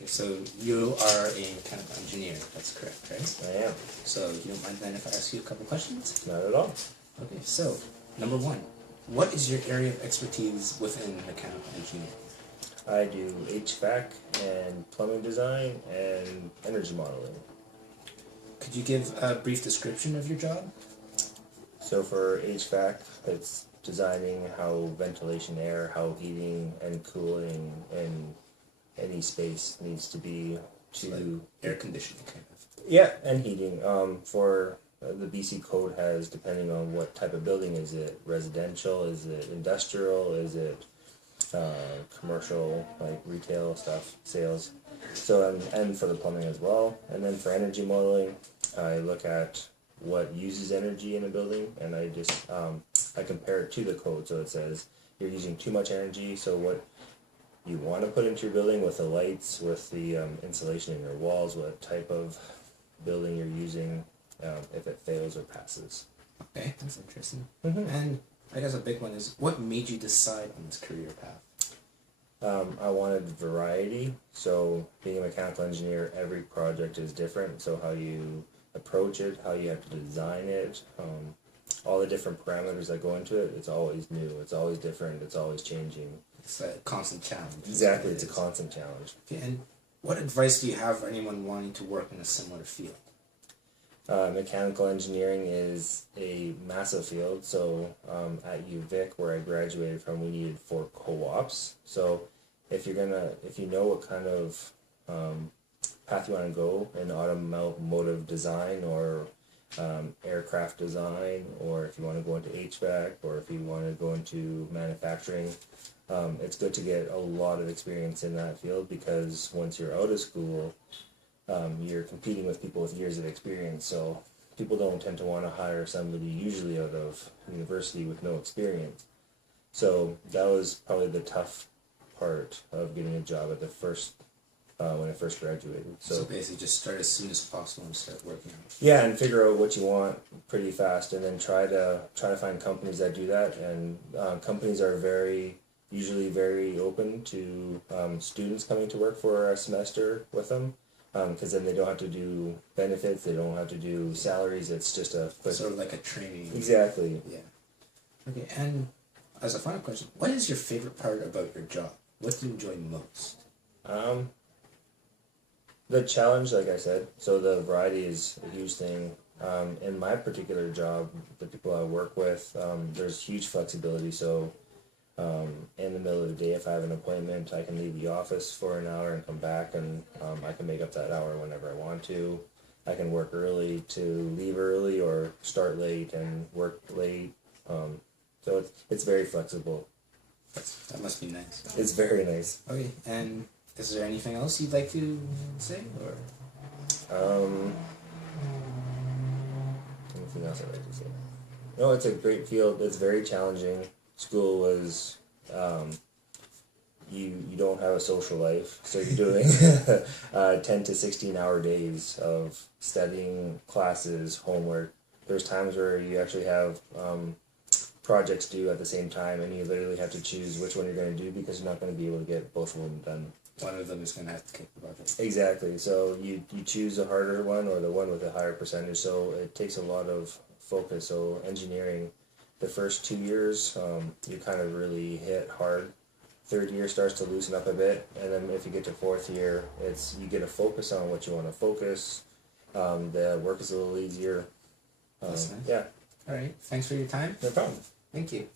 Okay, so you are a mechanical engineer, that's correct, right? I am. So you don't mind then if I ask you a couple questions? Not at all. Okay, so number one, what is your area of expertise within mechanical engineering? I do HVAC and plumbing design and energy modeling. Could you give a brief description of your job? So for HVAC, it's designing how ventilation, air, how heating and cooling in any space needs to be to... Like air conditioning, kind of. Yeah, and heating. For the BC code has, depending on what type of building, is it residential, is it industrial, is it commercial, like retail stuff, sales. So, and for the plumbing as well. And then for energy modeling, I look at what uses energy in a building, and I just, I compare it to the code. So it says you're using too much energy, so what you want to put into your building with the lights, with the insulation in your walls, what type of building you're using, if it fails or passes. Okay, that's interesting. Mm-hmm. And I guess a big one is, what made you decide on this career path? I wanted variety, so being a mechanical engineer, every project is different, so how you approach it, how you have to design it, all the different parameters that go into it, it's always new, it's always different, it's always changing. It's a constant challenge. Exactly, it's a constant challenge. Okay, and what advice do you have for anyone wanting to work in a similar field? Mechanical engineering is a massive field, so at UVic, where I graduated from, we needed 4 co-ops. So if you know what kind of path you want to go in automotive design or aircraft design, or if you want to go into HVAC, or if you want to go into manufacturing, it's good to get a lot of experience in that field, because once you're out of school, you're competing with people with years of experience, so people don't tend to want to hire somebody usually out of university with no experience. So that was probably the tough part of getting a job at the first, when I first graduated. So basically just start as soon as possible and start working on it. Yeah, and figure out what you want pretty fast, and then try to find companies that do that. And companies are usually very open to students coming to work for a semester with them. Because then they don't have to do benefits, they don't have to do salaries, it's just a quick... Sort of like a training. Exactly. Yeah. Okay, and as a final question, what is your favorite part about your job? What do you enjoy most? The challenge, like I said, so the variety is a huge thing. In my particular job, the people I work with, there's huge flexibility, so in the middle of the day, if I have an appointment, I can leave the office for an hour and come back, and I can make up that hour whenever I want to. I can work early to leave early, or start late and work late. So it's very flexible. That must be nice. It's very nice. Okay, and is there anything else you'd like to say, or? Anything else I'd like to say? No, it's a great field. It's very challenging. School was, you don't have a social life, so you're doing 10 to 16 hour days of studying, classes, homework. There's times where you actually have projects due at the same time, and you literally have to choose which one you're going to do, because you're not going to be able to get both of them done. One of them is going to have to kick the project. Exactly, so you choose the harder one or the one with a higher percentage, so it takes a lot of focus. So engineering, the first 2 years, you kind of really hit hard. 3rd year starts to loosen up a bit, and then if you get to 4th year, you get to focus on what you want to focus. The work is a little easier. That's nice. Yeah. All right. Thanks for your time. No problem. Thank you.